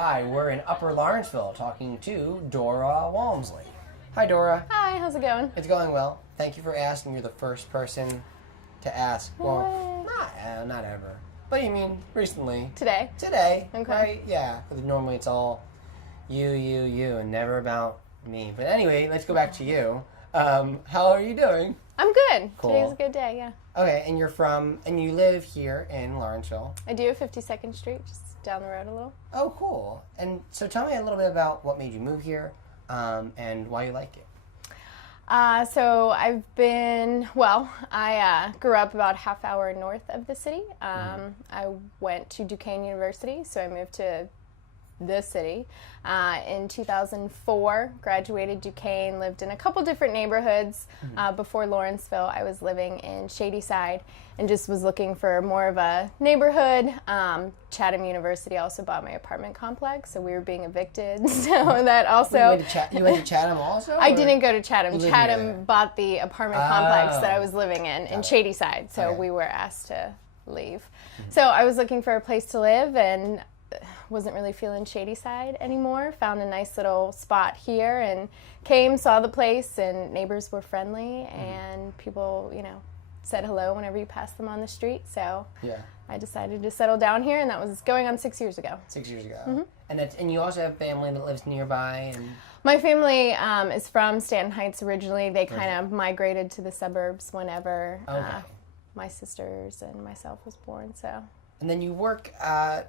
Hi, we're in Upper Lawrenceville talking to Dora Walmsley. Hi, Dora. Hi, how's it going? It's going well. Thank you for asking. You're the first person to ask. Well, not ever. But you mean recently. Today? Today. Okay. Right? Yeah. Because normally it's all you, and never about me. But anyway, let's go back to you. How are you doing? I'm good. Cool. Today's a good day, yeah. Okay, and you live here in Lawrenceville. I do 52nd Street, just down the road a little. Oh, cool. And so tell me a little bit about what made you move here, and why you like it. So I grew up about a half hour north of the city. I went to Duquesne University, so I moved to this city in 2004, graduated Duquesne, lived in a couple different neighborhoods. Before Lawrenceville, I was living in Shadyside and just was looking for more of a neighborhood. Chatham University also bought my apartment complex, so we were being evicted. So that also... You went to Chatham also? I didn't go to Chatham. Chatham bought the apartment complex that I was living in Shadyside, so we were asked to leave. So I was looking for a place to live and wasn't really feeling Shadyside anymore. Found a nice little spot here and saw the place, and neighbors were friendly, and people, said hello whenever you passed them on the street. So I decided to settle down here, and that was going on 6 years ago. 6 years ago. And you also have family that lives nearby? My family is from Stanton Heights originally. They kind of migrated to the suburbs whenever my sisters and myself was born, so... And then you work at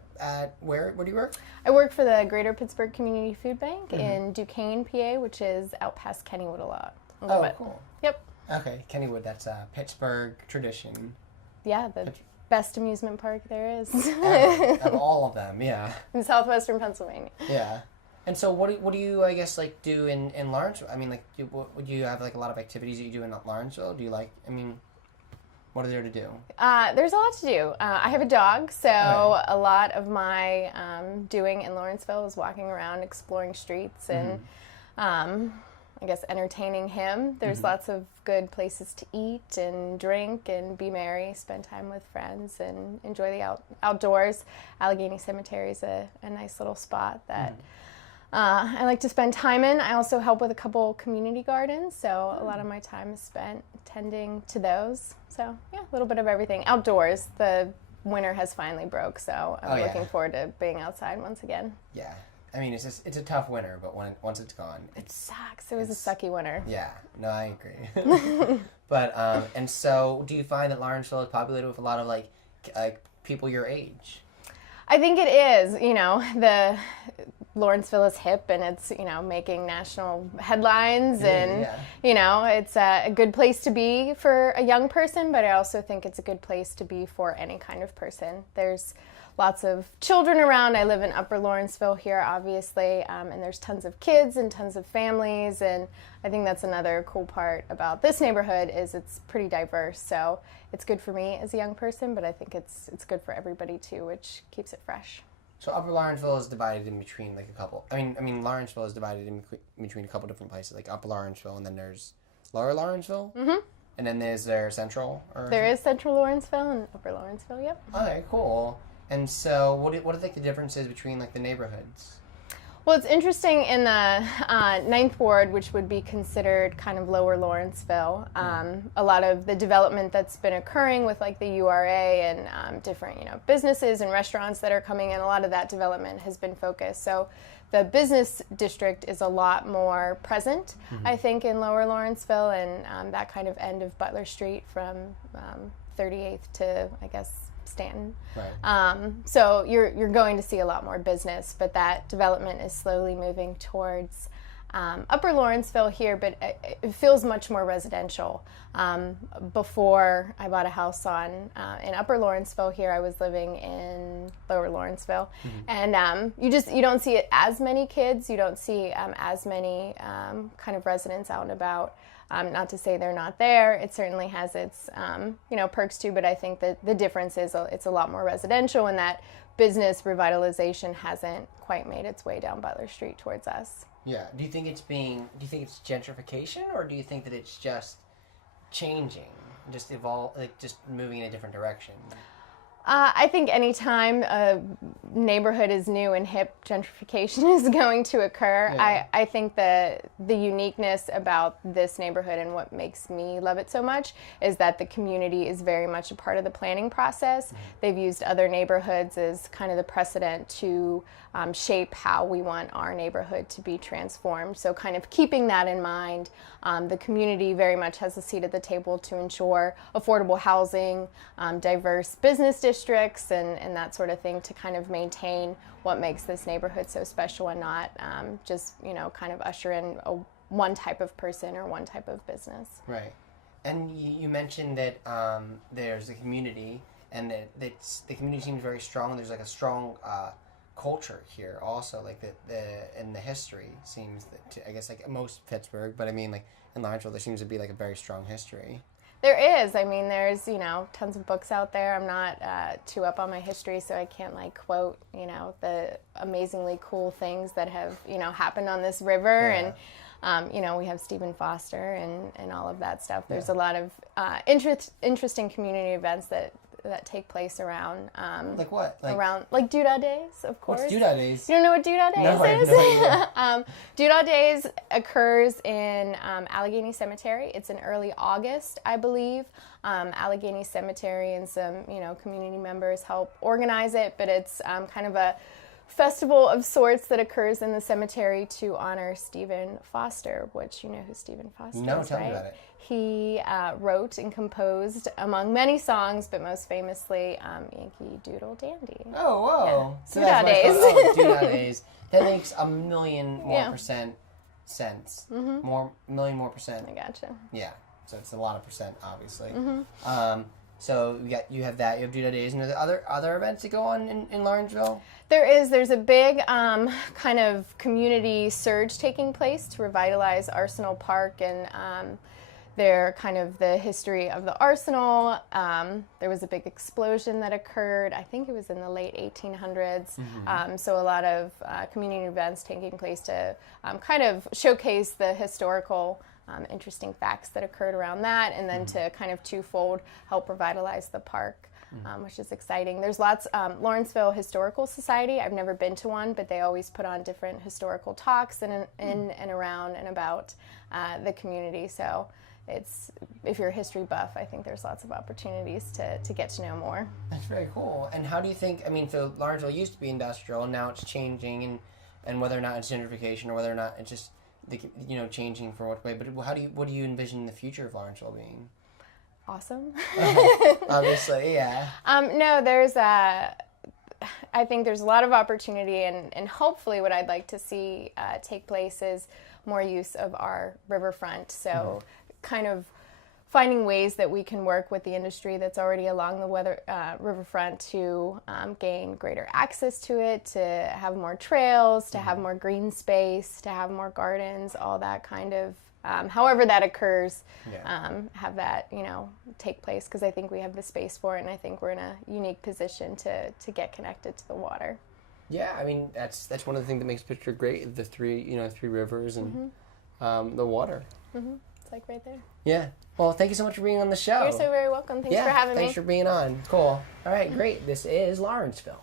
where? Where do you work? I work for the Greater Pittsburgh Community Food Bank in Duquesne, PA, which is out past Kennywood a little bit. Cool. Yep. Okay, Kennywood, that's a Pittsburgh tradition. Yeah, the best amusement park there is. Of all of them, yeah. In southwestern Pennsylvania. Yeah. And so what do you, I guess, do in Lawrenceville? I mean, would you have, a lot of activities that you do in Lawrenceville? Do you, what are there to do? There's a lot to do. I have a dog, so a lot of my doing in Lawrenceville is walking around, exploring streets, and I guess entertaining him. There's lots of good places to eat and drink and be merry, spend time with friends, and enjoy the outdoors. Allegheny Cemetery is a nice little spot that I like to spend time in. I also help with a couple community gardens, so a lot of my time is spent tending to those. So, yeah, a little bit of everything. Outdoors, the winter has finally broke, so I'm looking forward to being outside once again. Yeah. I mean, it's a tough winter, but once it's gone... It sucks. It was a sucky winter. Yeah. No, I agree. But, and so, do you find that Lawrenceville is populated with a lot of, people your age? I think it is. The Lawrenceville is hip, and it's, making national headlines, and, it's a good place to be for a young person, but I also think it's a good place to be for any kind of person. There's lots of children around. I live in Upper Lawrenceville here, obviously, and there's tons of kids and tons of families, and I think that's another cool part about this neighborhood is it's pretty diverse, so it's good for me as a young person, but I think it's good for everybody too, which keeps it fresh. So Upper Lawrenceville is divided in between a couple. I mean Lawrenceville is divided in between a couple different places, like Upper Lawrenceville, and then there's Lower Lawrenceville. And then is there Central? There is Central Lawrenceville and Upper Lawrenceville. Yep. Okay, cool. And so, what are the differences between the neighborhoods? Well, it's interesting in the 9th Ward, which would be considered kind of Lower Lawrenceville. A lot of the development that's been occurring with the URA and different businesses and restaurants that are coming in, a lot of that development has been focused. So the business district is a lot more present, I think, in Lower Lawrenceville and that kind of end of Butler Street from 38th to, I guess, Stanton. Right. So you're going to see a lot more business, but that development is slowly moving towards Upper Lawrenceville here, but it feels much more residential. Before I bought a house in Upper Lawrenceville here, I was living in Lower Lawrenceville, and you don't see it as many kids. You don't see as many kind of residents out and about. Not to say they're not there. It certainly has its, perks too, but I think that the difference is it's a lot more residential, and that business revitalization hasn't quite made its way down Butler Street towards us. Yeah. Do you think it's gentrification, or do you think that it's just changing, just moving in a different direction? I think anytime a neighborhood is new and hip, gentrification is going to occur. Yeah. I think that the uniqueness about this neighborhood and what makes me love it so much is that the community is very much a part of the planning process. They've used other neighborhoods as kind of the precedent to shape how we want our neighborhood to be transformed. So kind of keeping that in mind, the community very much has a seat at the table to ensure affordable housing, diverse business districts, and that sort of thing to kind of maintain what makes this neighborhood so special and not just, kind of usher in one type of person or one type of business. Right. And you mentioned that there's a community and that the community seems very strong. There's like a strong culture here also, like and the history seems I guess like most Pittsburgh, but I mean like in Lawrenceville there seems to be like a very strong history. There is. I mean, there's, tons of books out there. I'm not too up on my history, so I can't like quote, the amazingly cool things that have, happened on this river. Yeah. And we have Stephen Foster and all of that stuff. There's a lot of interesting community events that take place around. Like what? Around, like Doodah Days, of course. What's Doodah Days? You don't know what Doodah Days No, I have is? no idea. Doodah Days occurs in Allegheny Cemetery. It's in early August, I believe. Allegheny Cemetery and some, community members help organize it, but it's kind of a festival of sorts that occurs in the cemetery to honor Stephen Foster, which you know who Stephen Foster is, right? No, tell me about it. He wrote and composed, among many songs, but most famously, Yankee Doodle Dandy. Oh, whoa. Yeah. So Doodah Days. Doodah Days. That makes a million more percent sense. Million more percent. I gotcha. Yeah. So it's a lot of percent, obviously. Mm-hmm. So you have that. You have Doodah Days. And are there other events that go on in Lawrenceville? There is. There's a big kind of community surge taking place to revitalize Arsenal Park and they're kind of the history of the Arsenal. There was a big explosion that occurred. I think it was in the late 1800s. So a lot of community events taking place to kind of showcase the historical interesting facts that occurred around that, and then to kind of twofold help revitalize the park, which is exciting. There's lots, Lawrenceville Historical Society, I've never been to one, but they always put on different historical talks in and around and about the community. So if you're a history buff, I think there's lots of opportunities to get to know more. That's very cool. And how do you think, so Lawrenceville used to be industrial, and now it's changing, and whether or not it's gentrification or whether or not it's just changing for what way, but what do you envision the future of Lawrenceville being? Awesome. Obviously, yeah. No, I think there's a lot of opportunity, and hopefully what I'd like to see take place is more use of our riverfront. So kind of finding ways that we can work with the industry that's already along the riverfront to gain greater access to it, to have more trails, to have more green space, to have more gardens, all that kind of, however that occurs, have that, take place, because I think we have the space for it, and I think we're in a unique position to get connected to the water. Yeah, that's one of the things that makes Pittsburgh great, the three rivers and the water. It's like right there. Yeah. Well, thank you so much for being on the show. You're so very welcome. Thanks for having me. Thanks for being on. Cool. All right, great. This is Lawrenceville.